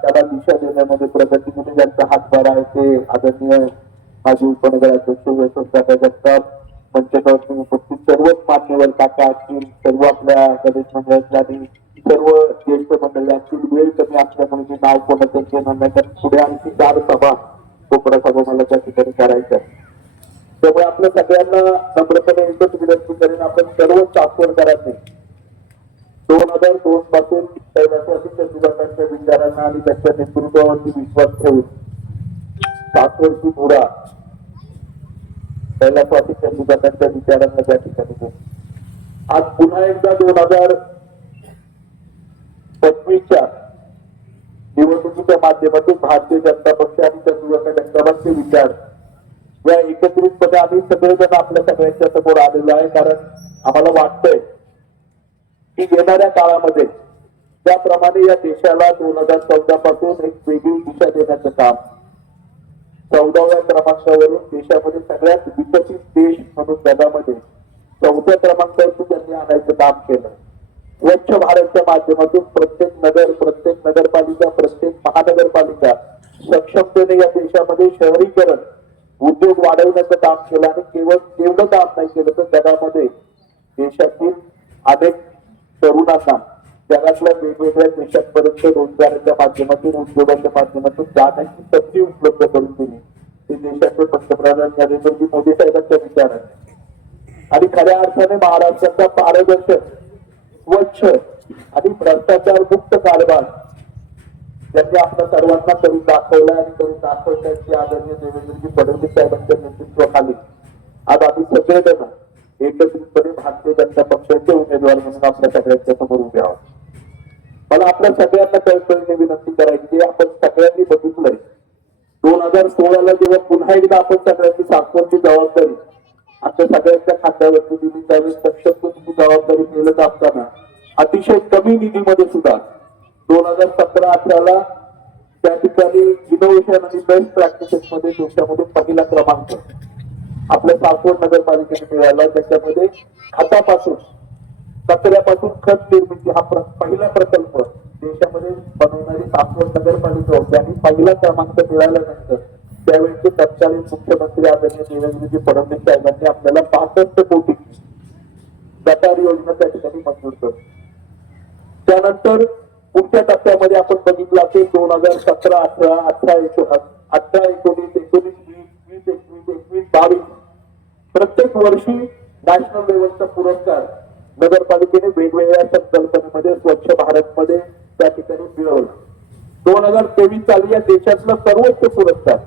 त्याला दिशा देण्यामध्ये प्रगतीमध्ये ज्यांचा हातभार आहे ते आदरणीय माजी उपनगर अध्यक्ष यशवंतदादा जगताप, मंचावरती उपस्थित सर्वच मान्यवर काका असतील, सर्व आपल्या गणेश मंडळातल्या आणि सर्व ज्येष्ठ मंडळी असतील. वेळ कमी असल्यामुळे मी नाव कोणाचं घेणार नाही, कारण पुढे आणखी 4 सभा कोपरा सभा मला त्या ठिकाणी करायच्या. त्यामुळे आपल्या सगळ्यांना नम्रपणे एकच विनंती करेन, आपण सर्व चाकवडकरांनी 2002 पासून कैलासवासी चंदुबाबांच्या विचारांना आणि त्यांच्या नेतृत्वावरती विश्वास ठेवून 7 वर्षी पुरा कैलासवासी चंदुबाबांच्या विचारांना त्या ठिकाणी आज पुन्हा एकदा 2025च्या निवडणुकीच्या माध्यमातून भारतीय जनता पक्ष आणि चंदुबाबा जगतापांचे विचार या एकत्रितपणे आम्ही सगळेजण आपल्या सगळ्यांच्या समोर आलेलो आहे. कारण आम्हाला वाटतंय की येणाऱ्या काळामध्ये त्याप्रमाणे या देशाला 2014 पासून एक वेगळी दिशा देण्याचं काम 14व्या क्रमांकावरून देशामध्ये सगळ्यात विकसित देश म्हणून जगामध्ये 4थ्या क्रमांकावरती त्यांनी आणायचं काम केलं. स्वच्छ भारतच्या माध्यमातून प्रत्येक नगर, प्रत्येक नगरपालिका, प्रत्येक महानगरपालिका सक्षमतेने या देशामध्ये शहरीकरण, उद्योग वाढवण्याचं काम केलं. आणि केवळ तेवढं काम नाही केलं तर जगामध्ये देशातील अनेक तरुणांना जगातल्या वेगवेगळ्या देशांपर्यंत रोजगाराच्या माध्यमातून, उद्योगाच्या माध्यमातून जाण्याची संधी उपलब्ध करून दिली. ते देशाचे पंतप्रधान नरेंद्रजी मोदी साहेबांच्या विचाराने आणि खऱ्या अर्थाने महाराष्ट्राचा पारदर्शक, स्वच्छ आणि भ्रष्टाचार मुक्त कारभार त्यांनी आपल्या सर्वांना करून दाखवला आणि करून दाखवण्याची आदरणीय देवेंद्रजी फडणवीस साहेबांच्या नेतृत्वाखाली आज आम्ही सगळेजण एकत्रितपणे भारतीय जनता पक्षाचे उमेदवार म्हणून आपल्या सगळ्यांच्या समोर उभे आहोत. मला आपल्या सगळ्यांना कळकळीने विनंती करायची, आपण सगळ्यांनी बघितलंय 2016ला जेव्हा पुन्हा एकदा आपण सगळ्यांनी सातवरची जबाबदारी आपल्या सगळ्यांच्या खात्यावरती दिली, त्यावेळेस सक्षम जबाबदारी मिळत असताना अतिशय कमी निधीमध्ये सुद्धा 2017-18ला त्या ठिकाणी इनोव्हेशन आणि बेस्ट प्रॅक्टिसेस मध्ये देशामध्ये पहिला क्रमांक आपल्या सासवड नगरपालिकेने मिळाला. त्याच्यामध्ये खतापासून, कचऱ्यापासून खत निर्मिती हा पहिला प्रकल्प देशामध्ये बनवणारी सासवड नगरपालिका होती. आणि पहिला क्रमांक मिळाल्यानंतर त्यावेळेचे तत्कालीन मुख्यमंत्री आदरणीय देवेंद्रजी फडणवीस साहेबांनी आपल्याला 65 कोटी गटार योजना त्या ठिकाणी मंजूर केली. त्यानंतर पुढच्या टप्प्यामध्ये आपण बघितलं असेल 2017-18, 18-19, 19, 20, 21, 22 प्रत्येक वर्षी नॅशनल लेवलचा पुरस्कार नगरपालिकेने वेगवेगळ्या संकल्पनेमध्ये स्वच्छ भारत मध्ये त्या ठिकाणी मिळवला. 2023 चालू या देशातला सर्वोच्च पुरस्कार.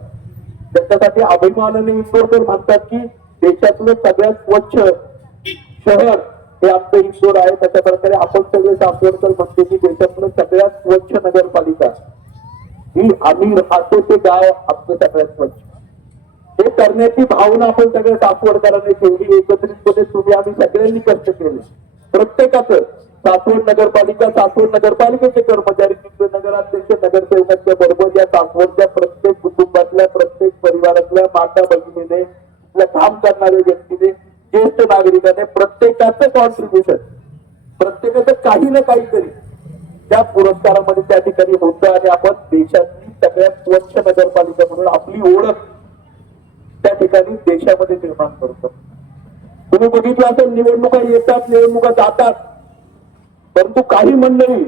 त्याच्यासाठी अभिमानाने इंदोरकर म्हणतात की देशातलं सगळ्यात स्वच्छ शहर हे आमचं इंदोर आहे. त्याच्या प्रकारे आपण सगळे सासवडकर म्हणतो की देशातलं सगळ्यात स्वच्छ नगरपालिका ही आम्ही राहतो ते गाव आमचं सगळ्यात स्वच्छ. हे करण्याची भावना आपण सगळ्या सासवडकरांनी ठेवली. एकत्रितपणे तुम्ही आम्ही सगळ्यांनी कष्ट केले. प्रत्येकाचं सासवड नगरपालिका, सासवड नगरपालिकेचे कर्मचारी, तिथले नगराध्यक्ष, नगरसेवकांच्या बरोबर या सासवडच्या प्रत्येक कुटुंबातल्या, प्रत्येक परिवारातल्या माता भगिनीने, काम करणाऱ्या व्यक्तीने, ज्येष्ठ नागरिकाने प्रत्येकाचं कॉन्ट्रीब्युशन, प्रत्येकाचं काही ना काहीतरी त्या पुरस्कारामध्ये त्या ठिकाणी होतं. आणि आपण देशातली सगळ्यात स्वच्छ नगरपालिका म्हणून आपली ओळख त्या ठिकाणी देशामध्ये निर्माण करतो. तुम्ही बघितलं असेल निवडणुका येतात, निवडणुका जातात, परंतु काही मंडळी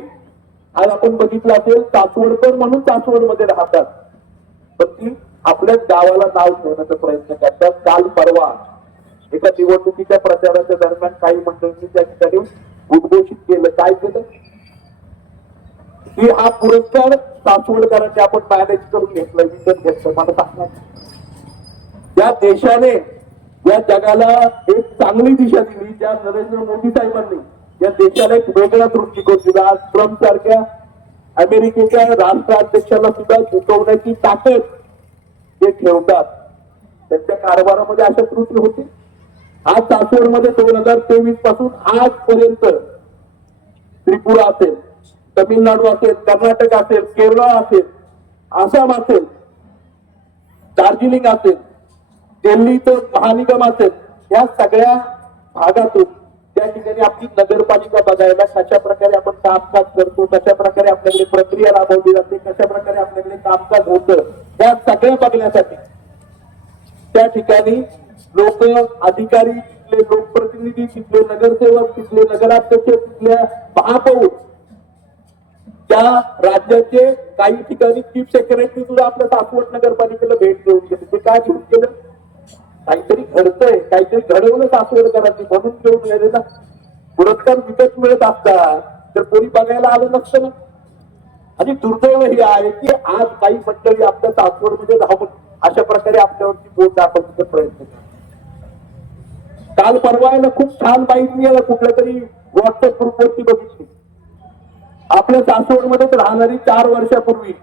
आज आपण बघितलं असेल सासवडकर म्हणून सासवडमध्ये राहतात, पण ती आपल्याच गावाला नाव ठेवण्याचा प्रयत्न करतात. काल परवा एका निवडणुकीच्या प्रचाराच्या दरम्यान काही मंडळींनी त्या ठिकाणी उद्घोषित केलं. काय केलं की हा पुरस्कार सासवडकरांनी आपण मॅनेज करून घेतला, विकत घेतलं. मला सांगणार या देशाने, या जगाला एक चांगली दिशा दिली, ज्या नरेंद्र मोदी साहेबांनी या देशाला एक वेगळा दृष्टिकोन दिला. आज ट्रम्प सारख्या अमेरिकेच्या राष्ट्राध्यक्षाला सुद्धा झुकवण्याची ताकद ते ठेवतात. त्यांच्या कारभारामध्ये अशा त्रुटी होती. आज सासवडमध्ये 2023 पासून आजपर्यंत त्रिपुरा असेल, तमिळनाडू असेल, कर्नाटक असेल, केरळ असेल, आसाम असेल, दार्जिलिंग असेल, दिल्लीचं महानिगम असेल, या सगळ्या भागातून त्या ठिकाणी आपली नगरपालिका बघायला, कशा प्रकारे आपण कामकाज करतो, कशा प्रकारे आपल्याकडे प्रक्रिया राबवली जाते, कशा प्रकारे आपल्याकडे कामकाज होतं, त्या सगळ्या बघण्यासाठी त्या ठिकाणी लोक, अधिकारी, तिथले लोकप्रतिनिधी, तिथले नगरसेवक, तिथले नगराध्यक्ष, तिथल्या महापौर, त्या राज्याचे काही ठिकाणी चीफ सेक्रेटरी सुद्धा आपल्या सासवड नगरपालिकेला भेट देऊन गेले. ते काय घेऊन गेलं? काहीतरी घडतंय, काहीतरी घडवलं सासवडकरांनी म्हणून घेऊन गेले ना. पुरस्कार विकत मिळत असतात तर कोणी बघायला आलं नसतं ना. आणि दुर्दैव हे आहे की आज काही मंडळी आपल्या सासवडमध्ये राहून अशा प्रकारे आपल्यावरती बोट दाखवण्याचा प्रयत्न करतात. काल परवा आहे ना, खूप छान बाईट मी कुठल्या तरी व्हॉट्सअप ग्रुपवरती बघितली. आपल्या सासवडमध्येच राहणारी 4 वर्षापूर्वी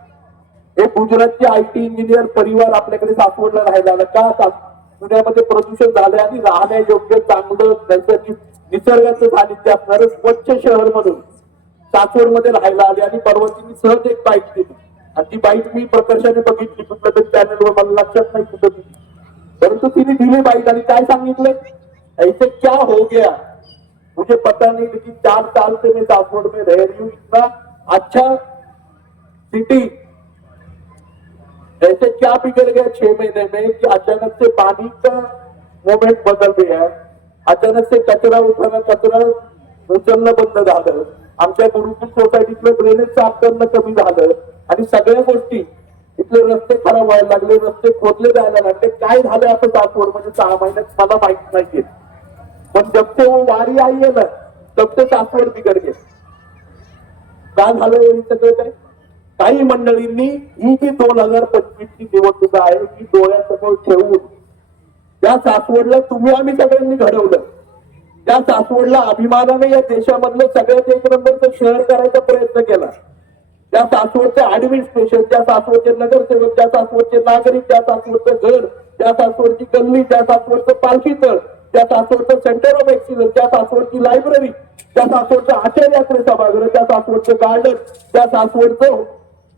एक गुजरातचे IT इंजिनियर परिवार आपल्याकडे सासवडला राहायला आला. का? पुण्यामध्ये प्रदूषण झालं आणि राहण्यायोग्य चांगलं नैसर्गिक निसर्गाचं सानिध्य असणारं स्वच्छ शहर म्हणून सासवडमध्ये राहायला आले. आणि परवा सहज एक बाईट दिली आणि ती बाईट मी प्रकर्षाने बघितली कुठल्या तरी चॅनलवर, मला लक्षात नाही कुठं दिली, परंतु तिने दिली बाईट आणि काय सांगितलं, ऐसे क्या हो गया, मुझे पता नहीं लेकिन 4 साल से मैं सासवड में रह रही हूँ, इतना अच्छा सिटी, ऐसे क्या बिगड़ गया 6 महीने में कि अचानक से पानी का मोमेंट बदल गया, अचानक से कचरा उचलणं बंद झालं, आमच्या गुरुकुल सोसायटीतलं ड्रेनेज साफ करणं कमी झालं आणि सगळ्या गोष्टी, इथले रस्ते खराब व्हायला लागले, रस्ते खोदले जायला लागले. काय झालं असं सासवड म्हणजे 6 महिन्यात मला माहित नाहीये. पण जब से वो वारी आई है ना, तब से सासवड बिगड़ गए. काय झालं हे सगळं? काय काही मंडळींनी ही जी 2025 ची निवडणूक आहे ही डोळ्यासमोर ठेवून त्या सासवडला तुम्ही आम्ही सगळ्यांनी घडवलं. त्या सासवडला अभिमानाने या देशामधलं सगळ्यात 1 नंबरचं शहर करायचा प्रयत्न केला. त्या सासवडचे ऍडमिनिस्ट्रेशन, त्या सासवडचे नगरसेवक, त्या सासवडचे नागरिक, त्या सासवडचं घर, त्या सासवडची गल्ली, त्या सासवडचं पालखी तळ, त्या सासवडचं सेंटर ऑफ एक्सिलन्स, त्या सासवडची लायब्ररी, त्या सासवडचं आचार्य यात्रे सभागृह, त्या सासवडचं गार्डन, त्या सासवडचं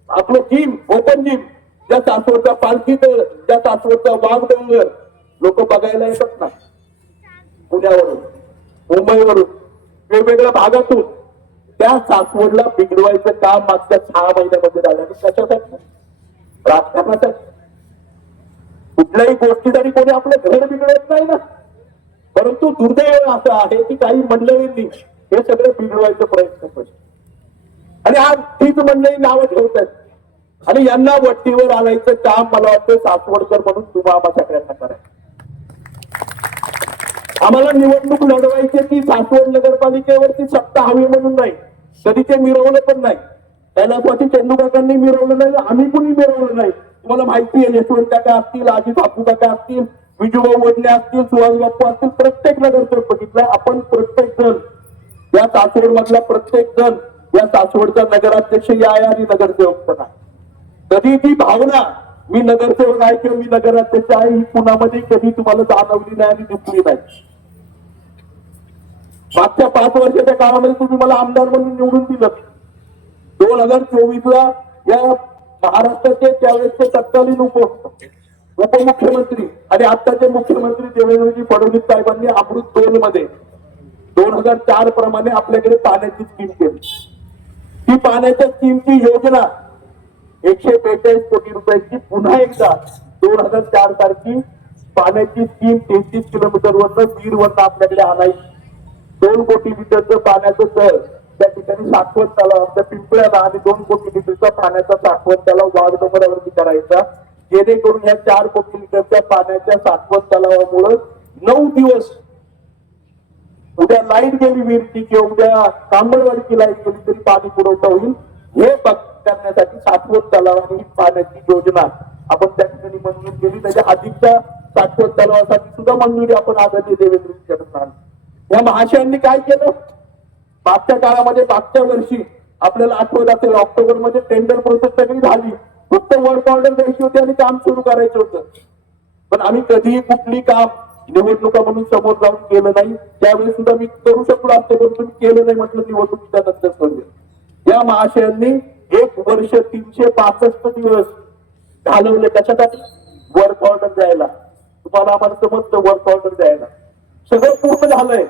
आपलं जिम, ओपन जिम, त्या सासवडचा पालखी तळ, त्या सासवडचा वाघडोंगर लोक बघायला येतात ना, पुण्यावरून, मुंबईवरून, वेगवेगळ्या भागातून. त्या सासवडला बिघडवायचं काम मागच्या 6 महिन्यामध्ये झालं. आणि कशासाठी? राजकारणासाठी. कुठल्याही गोष्टीसाठी कोणी आपलं घर बिघडत नाही ना. परंतु दुर्दैव असं आहे की काही मंडळींनी हे सगळं बिघडवायचा प्रयत्न केला आणि आज तीच मंडळी नावं ठेवतात. आणि यांना वट्टीवर आणायचं काम मला वाटतं सासवडकर म्हणून तुम्हा आम्हा सगळ्यांना करायचं. आम्हाला निवडणूक लढवायची की सासवड नगरपालिकेवरती सत्ता हवी म्हणून नाही. कधी ते मिरवलं पण नाही. कैलासवासी चेंडू काकांनी मिरवलं नाही, आम्ही कुणी मिरवलं नाही. तुम्हाला माहिती आहे, यशवंत काका असतील, अजित बापू काका असतील, विजूभाऊ वडले असतील, सुहास बापू असतील, प्रत्येक नगरसेवक बघितला आपण. प्रत्येक जण या सासवड मधला प्रत्येक जण या सासवडचा नगराध्यक्ष या आहे आणि नगरसेवक पण आहे. कधी ती भावना मी नगरसेवक आहे किंवा मी नगराध्यक्ष आहे ही पुण्यामध्ये कधी तुम्हाला जाणवली नाही आणि दिसली नाही. मागच्या 5 वर्षाच्या काळामध्ये तुम्ही मला आमदार म्हणून निवडून दिलं. 2024ला या महाराष्ट्राचे त्यावेळेसचे तत्कालीन उपमुख्यमंत्री आणि आताचे मुख्यमंत्री देवेंद्रजी फडणवीस साहेबांनी अमृत 2 मध्ये 2004 प्रमाणे आपल्याकडे पाण्याची स्कीम केली. ती पाण्याच्या स्कीमची योजना 142 कोटी रुपयाची पुन्हा एकदा 2004 सारखी पाण्याची स्कीम 33 किलोमीटरवरनं बीडवरनं आपल्याकडे आणायची. 2 कोटी लिटरचं पाण्याचं तळ त्या ठिकाणी साठवण तलाव आमच्या पिंपळ्याला आणि 2 कोटी लिटरचा पाण्याचा साठवण तलाव वाघडोंगरावरती करायचा. जेणेकरून या 4 कोटी लिटरच्या पाण्याच्या साठवण तलावामुळे 9 दिवस उद्या लाईट गेली विहिरीची किंवा उद्या कांबळवाडीची लाईट गेली तरी पाणी पुरवठा होईल. हे करण्यासाठी साठवण तलाव आणि पाण्याची योजना आपण त्या ठिकाणी मंजूर केली. त्याच्या अधिकच्या साठवण तलावासाठी सुद्धा मंजुरी आपण आदरणीय देवेंद्र फडणवीस या महाशयांनी काय केलं? मागच्या काळामध्ये मागच्या वर्षी आपल्याला आठवत असेल ऑक्टोबर मध्ये टेंडर प्रोसेस सगळी झाली. फक्त वर्क ऑर्डर द्यायची होती आणि काम सुरू करायचं होतं. पण आम्ही कधीही कुठली काम निवडणुका म्हणून समोर जाऊन केलं नाही. त्यावेळी सुद्धा मी करू शकलो असतो पण तुम्ही केलं नाही म्हटलं निवडणुकीच्या नंतर करूया. या महाशयांनी 1 वर्ष 365 दिवस घालवले कशासाठी? वर्क ऑर्डर द्यायला. तुम्हाला आम्हाला समजतं वर्क ऑर्डर द्यायला. सगळं पूर्ण झालंय.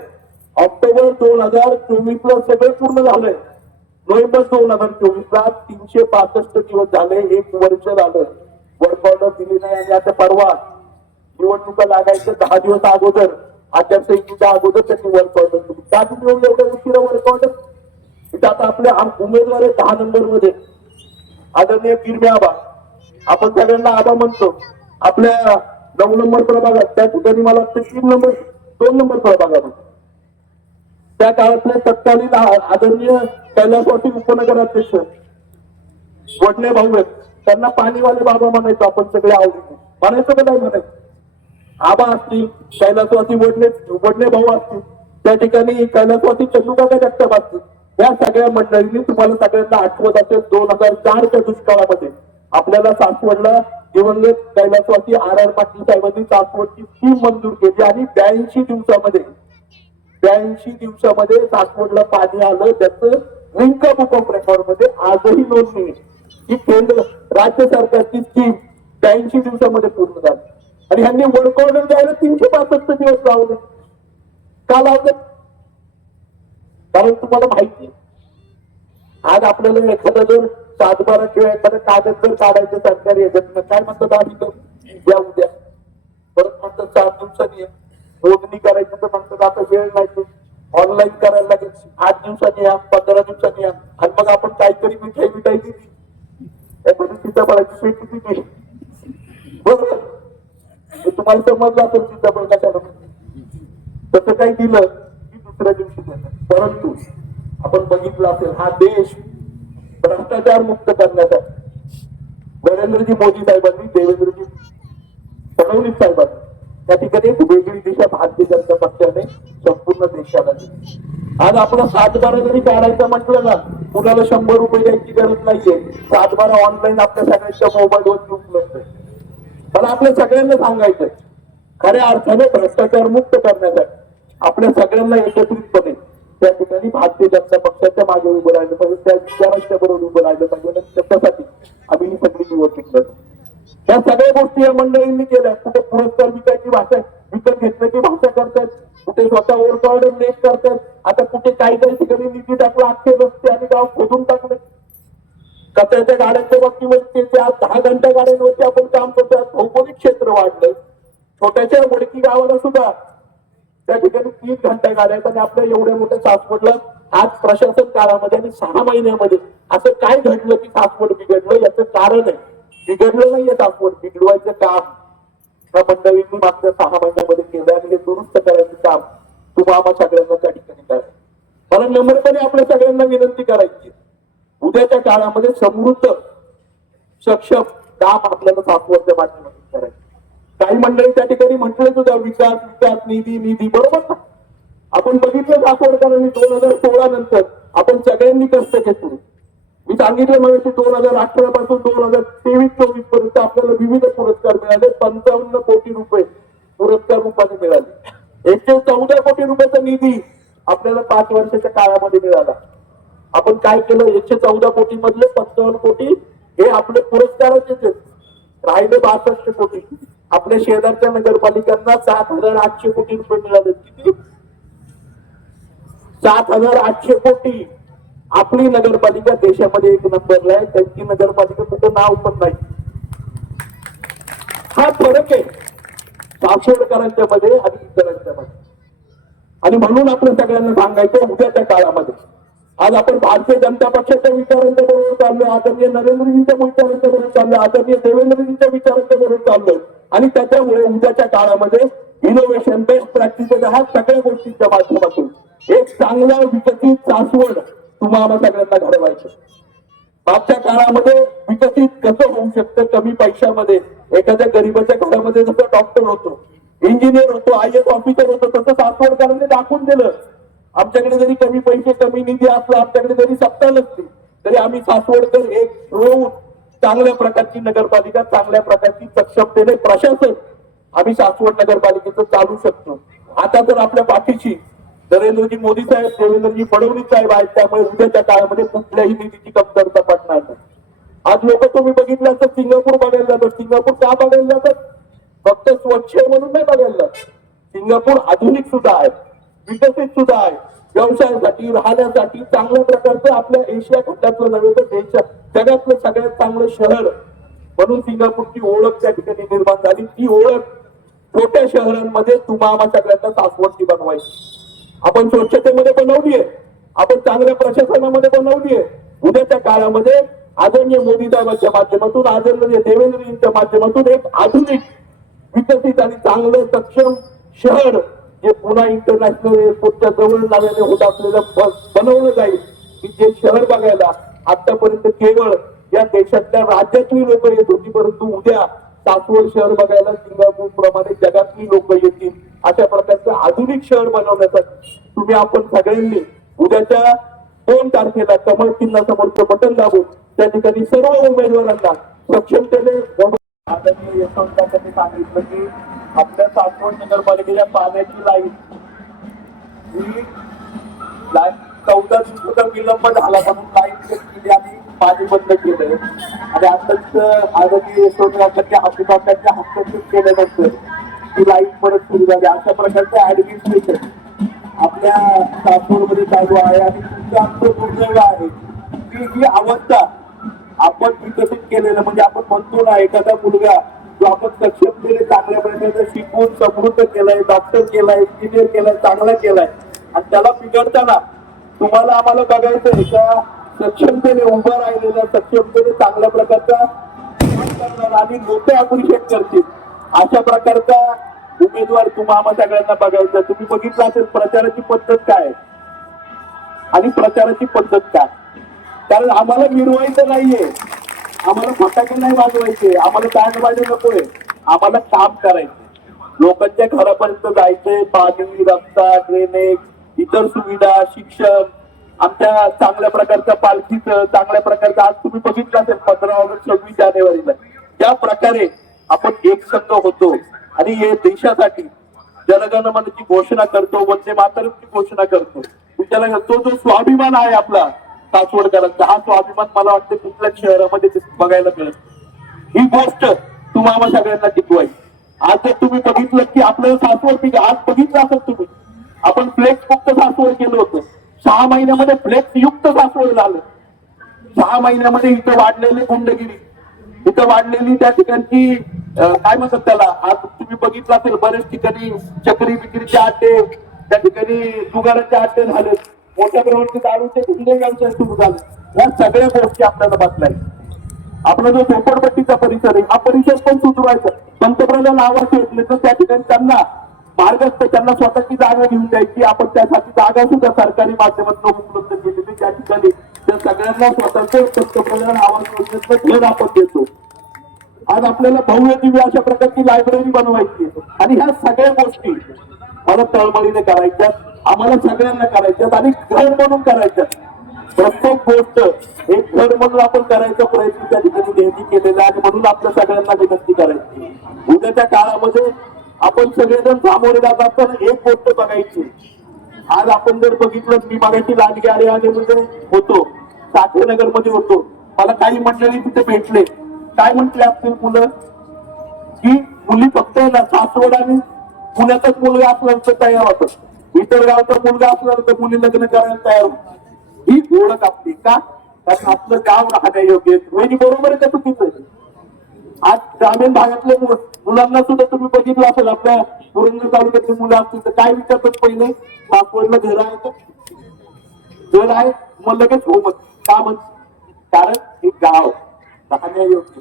ऑक्टोबर 2024ला सगळं पूर्ण झालंय. नोव्हेंबर 2024ला 365 दिवस झाले, 1 वर्ष झालं. वर्क ऑर्डर दिली नाही आणि आता परवा निवडणुका लागायच्या 10 दिवस अगोदर, आचारसंहितेच्या अगोदर त्यांनी वर्क ऑर्डर दिली. का तुम्ही एवढ्या उशिरा वर्क ऑर्डर? इथं आता आपले उमेदवार आहे 10 नंबर मध्ये आदरणीय गिरमे आबा. आपण सगळ्यांना आबा म्हणतो. आपल्या 9 नंबर प्रभागात त्या ठिकाणी मला वाटतं 2 नंबर प्रभागात त्या काळातले तत्कालीन आदरणीय कैलासवासी उपनगराध्यक्ष वडणे भाऊ आहेत. त्यांना पाणीवाले बाबा म्हणायचो आपण सगळे आवडीने. म्हणायचं का नाही म्हणायचं? आबा असतील, कैलासवासी वडणे भाऊ असतील, त्या ठिकाणी कैलासवासी चंदूकाका जगताप असतील, या सगळ्या मंडळींनी तुम्हाला सगळ्यांना आठवत असेल 2004च्या दुष्काळामध्ये आपल्याला सासवडला दिवंगत कैलासवासी RR पाटील साहेबांनी सासवडची स्कीम मंजूर केली आणि 82 दिवसामध्ये सासवडला पाणी आलं. त्याचं लिंक बुक ऑफ रेकॉर्ड मध्ये आजही नोंदणी आहे की केंद्र राज्य सरकारची स्कीम 82 दिवसामध्ये पूर्ण झाली आणि ह्यांनी वर्क ऑर्डर द्यायला 365 दिवस लावले. का लावले? कारण तुम्हाला माहिती आज आपल्याला एखादा जर 7-12 किंवा एखादा कागद जर काढायचं सरकारी याच्यातनं काय म्हणतात आम्ही द्या उद्या, परत म्हणतात 7 दिवसांनी नोंदणी करायची तर म्हणतात आता वेळ नाही, ऑनलाईन करायला लागेल 8 दिवसांनी या, 15 दिवसांनी या. आणि मग आपण काहीतरी मिठाई दिली एखादी सीताफळाची शेत किती दिली, बरोबर? तुम्हाला समजलं असेल सीताफळ कशाला तसं काही दिलं की दुसऱ्या दिवशी देतात. परंतु आपण बघितलं असेल हा देश भ्रष्टाचार मुक्त करण्यासाठी नरेंद्रजी मोदी साहेबांनी, देवेंद्रजी फडणवीस साहेबांनी त्या ठिकाणी एक वेगळी दिशा भारतीय जनता पक्षाने संपूर्ण देशाला दिली. आज आपला 7-12 जरी काढायचं म्हटलं ना, कुणाला 100 रुपये द्यायची गरज नाहीये. 7-12 ऑनलाईन आपल्या सगळ्यांच्या मोबाईलवरती उपलब्ध आहे. मला आपल्या सगळ्यांना सांगायचंय खऱ्या अर्थाने भ्रष्टाचार मुक्त करण्यासाठी आपल्या सगळ्यांना एकत्रितपणे त्या ठिकाणी भारतीय जनता पक्षाच्या मागे उभं राहिलं पाहिजे, त्या विचारांच्या बरोबर उभं राहिलं पाहिजे. त्याच्यासाठी आम्ही ही सगळी निवड शिकलो. या सगळ्या गोष्टी या मंडळींनी केल्या. कुठे पुरस्कार विकायची भाषा, विकत घेतल्याची भाषा करतात, कुठे स्वतः वर्क ऑर्डर लेट करतात, आता कुठे काही ठिकाणी निधी टाकला, अख्खे रस्ते आणि गाव खोदून टाकले. कचऱ्याच्या गाड्यांच्या बाबतीमध्ये ते आज 10 घंटा गाड्यांवरती आपण काम करतो. भौगोलिक क्षेत्र वाढलं. छोट्याच्या वडकी गावाला सुद्धा त्या ठिकाणी 3 घंटा गाड्या आहेत आणि आपल्या एवढ्या मोठ्या सासवडला आज प्रशासन काळामध्ये आणि 6 महिन्यामध्ये असं काय घडलं की सासवड बिघडलं? याचं कारण आहे बिघडलं नाहीये सासवड, बिघडवायचं काम ह्या मंडळींनी मागच्या 6 महिन्यामध्ये केलं आणि हे दुरुस्त करायचं काम तुम्हाला सगळ्यांना त्या ठिकाणी करायचं. मला नम्रपणे आपल्या सगळ्यांना विनंती करायची, उद्याच्या काळामध्ये समृद्ध सक्षम काम आपल्याला सासवडच्या माध्यमातून करायचं. काही मंडळी त्या ठिकाणी म्हटलं सुद्धा विकास निधी बरोबर ना. आपण बघितलं सासवडकरांनी 2016 नंतर आपण सगळ्यांनी कष्ट घेतले. मी सांगितलं मग 2018 पासून 2023-24 पर्यंत आपल्याला विविध पुरस्कार मिळाले. 55 कोटी रुपये पुरस्कार रूपाने मिळाले. 114 कोटी रुपयाचा निधी आपल्याला 5 वर्षाच्या काळामध्ये मिळाला. आपण काय केलं? 114 कोटी मधले 55 कोटी हे आपले पुरस्काराचेच आहेत. राहिले 62 कोटी आपल्या शेजारच्या नगरपालिकांना 7,800 कोटी रुपये मिळाले. किती? 7,800 कोटी. आपली नगरपालिका देशामध्ये 1 नंबरला आहे. त्यांची नगरपालिका कुठं नाव पण नाही. हा फरक आहे सासवडकरांच्या मध्ये आणि इतरांच्या मध्ये. आणि म्हणून आपल्या सगळ्यांना सांगायचं उद्याच्या काळामध्ये आज आपण भारतीय जनता पक्षाच्या विचारांच्या बरोबर चाललोय, आदरणीय नरेंद्रजींच्या विचारांच्या बरोबर चाललोय, आदरणीय देवेंद्रजींच्या विचारांच्या बरोबर चाललोय. आणि त्याच्यामुळे उद्याच्या काळामध्ये इनोव्हेशन बेस्ट प्रॅक्टिसेस ह्या सगळ्या गोष्टींच्या माध्यमातून एक चांगला विकसित सासवड तुम्हाला सगळ्यांना घडवायचं. मागच्या काळामध्ये विकसित कसं होऊ शकतं कमी पैशामध्ये? एखाद्या गरीबाच्या घरामध्ये जसं डॉक्टर होतो, इंजिनियर होतो, IAS ऑफिसर होतो, तसं सासवडकरांनी दाखवून दिलं. आमच्याकडे जरी कमी पैसे कमी निधी असला, आमच्याकडे जरी सत्ता नसली तरी आम्ही सासवडकर एक रोज चांगल्या प्रकारची नगरपालिका, चांगल्या प्रकारची सक्षमतेने प्रशासन आम्ही सासवड नगरपालिकेचं चालू शकतो. आता तर आपल्या पाठीशी नरेंद्रजी मोदी साहेब, देवेंद्रजी फडणवीस साहेब आहेत. त्यामुळे उद्याच्या काळामध्ये कुठल्याही निधीची कमतरता पडणार नाही. आज लोक तुम्ही बघितलं तर सिंगापूर बघायला जातात. सिंगापूर का बघायला जातात? फक्त स्वच्छ म्हणून नाही बघायला जात. सिंगापूर आधुनिक सुद्धा आहे, विकसित सुद्धा आहे, व्यवसायासाठी राहण्यासाठी चांगल्या प्रकारचं आपल्या एशिया खंडातलं नव्हे तर जगातलं सगळ्यात चांगलं शहर म्हणून सिंगापूरची ओळख त्या ठिकाणी निर्माण झाली. ती ओळख छोट्या शहरांमध्ये तुम्हाला सगळ्यांना सासवडची बनवायची. आपण स्वच्छतेमध्ये बनवलीये, आपण चांगल्या प्रशासनामध्ये बनवलीये. उद्याच्या काळामध्ये आदरणीय मोदी साहेबांच्या माध्यमातून, आदरणीय देवेंद्रजींच्या माध्यमातून एक आधुनिक विकसित आणि चांगलं सक्षम शहर जे पुन्हा इंटरनॅशनल एअरपोर्टच्या जवळ नव्याने होत असलेलं बनवलं जाईल. की जे शहर बघायला आतापर्यंत केवळ या देशातल्या राज्यातली लोक येत होती, परंतु उद्या सासवड शहर बघायला सिंगापूर प्रमाणे जगातली लोक येतील. अशा प्रकारचं आधुनिक शहर बनवण्यासाठी तुम्ही आपण सगळ्यांनी उद्याच्या 2 तारखेला कमळ चिन्हासमोरचं बटन दाबून त्या ठिकाणी सर्व उमेदवारांना सक्षमतेने आदरणीय यशवंतांनी सांगितलं की आपल्या सासवड नगरपालिकेच्या पाण्याची लाईन ही 14 दिवसाचा विलंब झाला म्हणून लाईन चेक केली आणि पाणी बंद केलंय. आणि आताच आदरणीय यशवंतांच्या हस्ताक्षराच्या हस्तक्षेप केल्यानंतर ती लाईन परत सुरू झाली. अशा प्रकारचे ऍडमिनिस्ट्रेशन आपल्या सासवडमध्ये चालू आहे आणि तुमचं आमचं दुर्दैव आहे की ही अवस्था आपण विकसित केलेलं, म्हणजे आपण म्हणतो ना एखादा मुलगा जो आपण सक्षमतेने चांगल्या प्रकारे शिकवून समृद्ध केलाय, डॉक्टर केलाय, इंजिनियर केलाय, चांगला केलाय, आणि त्याला बिघडताना तुम्हाला आम्हाला बघायचं एका सक्षमतेने उभा राहिलेल्या, सक्षमतेने चांगल्या प्रकारचा आणि लोक अप्रिशिएट करतील अशा प्रकारचा उमेदवार तुम्हाला सगळ्यांना बघायचा. तुम्ही बघितलं असेल प्रचाराची पद्धत काय आणि प्रचाराची पद्धत काय. कारण आम्हाला मिरवायचं नाहीये, आम्हाला फटाके नाही वाजवायचे, आम्हाला बँड वाजव नकोय, आम्हाला काम करायचं, लोकांच्या घरापर्यंत जायचंय. पाणी, रस्ता, ड्रेनेज, इतर सुविधा, शिक्षण, आमच्या चांगल्या प्रकारच्या पालखीचं, चांगल्या प्रकारचं आज तुम्ही बघितलं असेल 15 ऑगस्ट 26 जानेवारीला ज्या प्रकारे आपण एकसंघ होतो आणि हे देशासाठी जनगण मनची घोषणा करतो, वंदे मातरमची घोषणा करतो. त्याला तो जो स्वाभिमान आहे आपला सासवडकरांचा, हा स्वाभिमान मला वाटतं कुठल्याच शहरामध्ये बघायला मिळत. ही गोष्ट तुम्हाला सगळ्यांना टिकवायची. आज जर तुम्ही बघितलं की आपलं सासवड आज बघितलं असेल तुम्ही, आपण फ्लेक्स मुक्त सासवड केलं होतं. 6 महिन्यामध्ये फ्लेक्स युक्त सासवड झालं. 6 महिन्यामध्ये इथं वाढलेली गुंडगिरी, इथं वाढलेली त्या ठिकाणची काय म्हणतात त्याला, आज तुम्ही बघितलं असेल बरेच ठिकाणी चक्री विक्रीचे अड्डे, त्या ठिकाणी जुगाराचे अड्डे झाले, मोठ्या प्रमाणात दारूचे गुंडे व्यवसाय सुरू झाले. या सगळ्या गोष्टी आपल्याला बदलायच्या. आपला जो झोपडपट्टीचा परिसर आहे हा परिसर पण सुधारायचा. पंतप्रधान आवास योजने तर त्या ठिकाणी त्यांना मार्गस्थ, त्यांना स्वतःची जागा घेऊन द्यायची. आपण त्यासाठी जागा सुद्धा सरकारी माध्यमातून उपलब्ध केलेली. त्या ठिकाणी त्या सगळ्यांना स्वतःचं पंतप्रधान आवास योजनेचं घर आपण देतो. आज आपल्याला भव्य दिव्य अशा प्रकारची लायब्ररी बनवायची आणि ह्या सगळ्या गोष्टी मला तळमळीने करायच्या, आम्हाला सगळ्यांना करायच्यात आणि घर म्हणून करायच्यात. प्रत्येक गोष्ट एक घर म्हणून आपण करायचा प्रयत्न त्या ठिकाणी नेहमी केलेला आणि म्हणून आपल्या सगळ्यांना विनंती करायची. उद्याच्या काळामध्ये आपण सगळेजण सामोरे जात असताना एक गोष्ट बघायची. आज आपण जर बघितलं, मी मागायची लांडगे आले म्हणजे होतो साठेनगर मध्ये होतो, मला काही मंडळी तिथे भेटले. काय म्हटले असतील मुलं की मुली फक्त सासवड आणि पुण्यातच मुलगा असला तर तयार होतं, इतर गावचा मुलगा असला तर मुली लग्न करायला तयार होत. ही ओळख आपली का, कारण आपलं गाव राहण्या योग्य वहिनी बरोबर आहे का चुकीचं आहे. आज ग्रामीण भागातल्या मुलांना सुद्धा तुम्ही बघितलं असेल, आपल्या पुरंदर तालुक्यातली मुलं असतील तर काय विचारतात, पहिले सासवडला घर आहे का, घर आहे मग लगेच हो मत का मत, कारण हे गाव राहण्या योग्य,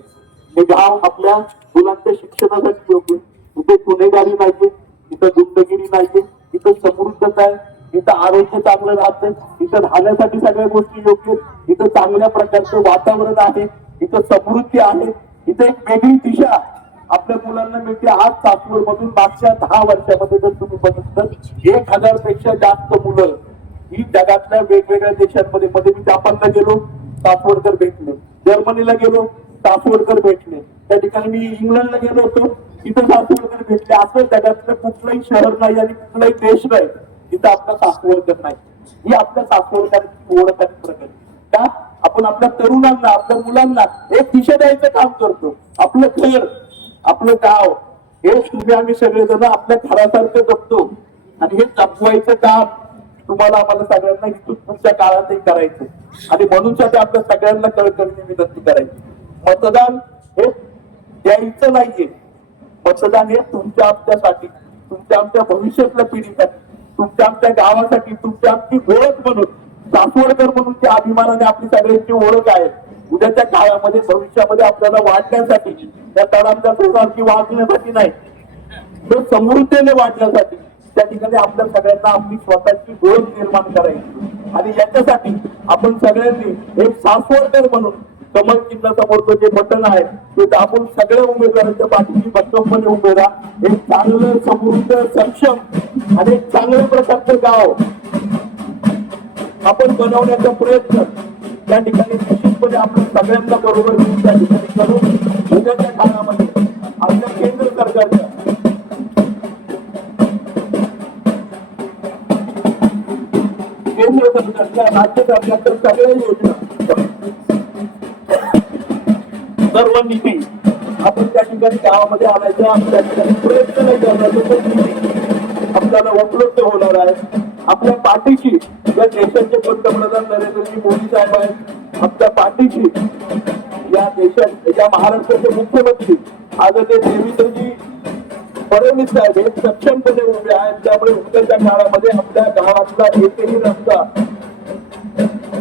हे गाव आपल्या मुलांच्या शिक्षणासाठी योग्य. इथे गुन्हेगारी नाहीये, इथं गुंडगिरी नाहीये, इथं समृद्धता आहे, इथं आरोग्य चांगलं राहतंय, इथं राहण्यासाठी सगळ्या गोष्टी योग्य, इथं चांगल्या प्रकारचं वातावरण आहे, इथं समृद्धी आहे, इथं एक वेगळी दिशा आपल्या मुलांना मिळते. आज सासवड मधून मागच्या 10 वर्षामध्ये जर तुम्ही बघितलं 1000 पेक्षा जास्त मुलं ही जगातल्या वेगवेगळ्या देशांमध्ये, मध्ये मी जापानला गेलो सासवडकर भेटले, जर्मनीला गेलो सासवडकर भेटले, त्या ठिकाणी मी इंग्लंडला गेलो होतो तिथं सासवडकर भेटले. असं जगातलं कुठलंही शहर नाही आणि कुठलाही देश नाही तिथं आपला सासवडकर नाही. ही आपल्या सासवडकरांची ओळख आणि प्रगती का, आपण आपल्या तरुणांना, आपल्या मुलांना एक दिशा द्यायचं काम करतो. आपलं घर, आपलं गाव हे तुम्ही आम्ही सगळेजण आपल्या घरासारखं जपतो आणि हे जपवायचं काम तुम्हाला आम्हाला सगळ्यांना इथून पुढच्या काळातही करायचं आणि म्हणून साठी आपल्या सगळ्यांना कळकळीने विनंती करायची मतदान हे द्यायचं नाहीये मतदान हे तुमच्या आमच्यासाठी तुमच्या आमच्या भविष्यातल्या पिढीसाठी तुमच्या आमच्या गावासाठी तुमच्या आमची ओळख म्हणून सासवडकर म्हणून त्या अभिमानाने आपली सगळ्यांची ओळख आहे उद्याच्या काळामध्ये भविष्यामध्ये आपल्याला वाढण्यासाठी त्या तळांच्या सोसारखी वाढण्यासाठी नाही तर समृद्धीने वाढण्यासाठी त्या ठिकाणी आपल्या सगळ्यांना आपली स्वतःची ओळख निर्माण करायची आणि याच्यासाठी आपण सगळ्यांनी एक सासवडकर म्हणून कमल चिन्ह समोरचं जे बटन आहे ते दाबून सगळ्या उमेदवारांच्या पाठीशी भक्कमपणे उभे राहा एक चांगलं समृद्ध सक्षम आणि एक चांगल्या प्रकारचं गाव आपण बनवण्याचा प्रयत्न त्या ठिकाणी निश्चितपणे आपण सगळ्यांना बरोबर घेऊन त्या ठिकाणी करून उद्याच्या काळामध्ये आपल्या केंद्र सरकारच्या केंद्र सरकारच्या राज्य सरकारच्या सगळ्या योजना सर्व निधी आपण त्या ठिकाणी गावामध्ये आणायचा त्या ठिकाणी प्रयत्न नाही करणार तो निधी आपल्याला उपलब्ध होणार आहे आपल्या पाठीशी या देशाचे पंतप्रधान नरेंद्रजी मोदी साहेब आहेत आपल्या पाठीशी या देशात या महाराष्ट्राचे मुख्यमंत्री आदरणीय देवेंद्रजी फडणवीस साहेब हे सक्षमपणे उभे आहेत त्यामुळे उद्याच्या काळामध्ये आपल्या गावातला एकही रस्ता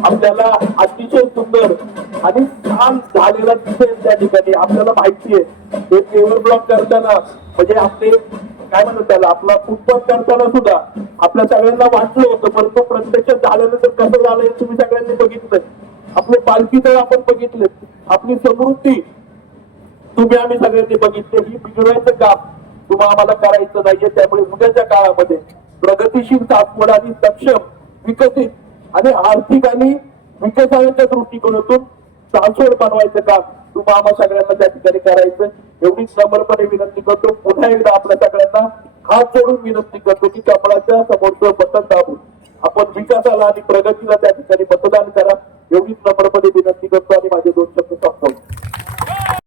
आपल्याला अतिशय सुंदर आणि छान झालेला दिसेल त्या ठिकाणी आपल्याला माहिती आहे हे पेवर ब्लॉक करताना म्हणजे आपले काय म्हणतात त्याला आपला फुटपाथ करताना सुद्धा आपल्या सगळ्यांना वाटलं होतं परंतु प्रत्यक्षात झाल्यानंतर कसं झालंय तुम्ही सगळ्यांनी बघितलंय आपले पालखी तळ आपण बघितले आपली समृद्धी तुम्ही आम्ही सगळ्यांनी बघितले ही बिघडवायचं काम तुम्हाला आम्हाला करायचं नाहीये त्यामुळे उद्याच्या काळामध्ये प्रगतीशील सासवड आणि सक्षम विकसित आणि आर्थिक आणि विकासाच्या दृष्टिकोनातून सासवड बनवायचं काम तुम्हाला आम्हा सगळ्यांना त्या ठिकाणी करायचं एवढीच नम्रपणे विनंती करतो पुन्हा एकदा आपल्या सगळ्यांना हात जोडून विनंती करतो की कमळाच्या समोरचं बटन दाबून आपण विकासाला आणि प्रगतीला त्या ठिकाणी मतदान करा एवढीच नम्रपणे विनंती करतो आणि माझे 2 शब्द संपवतो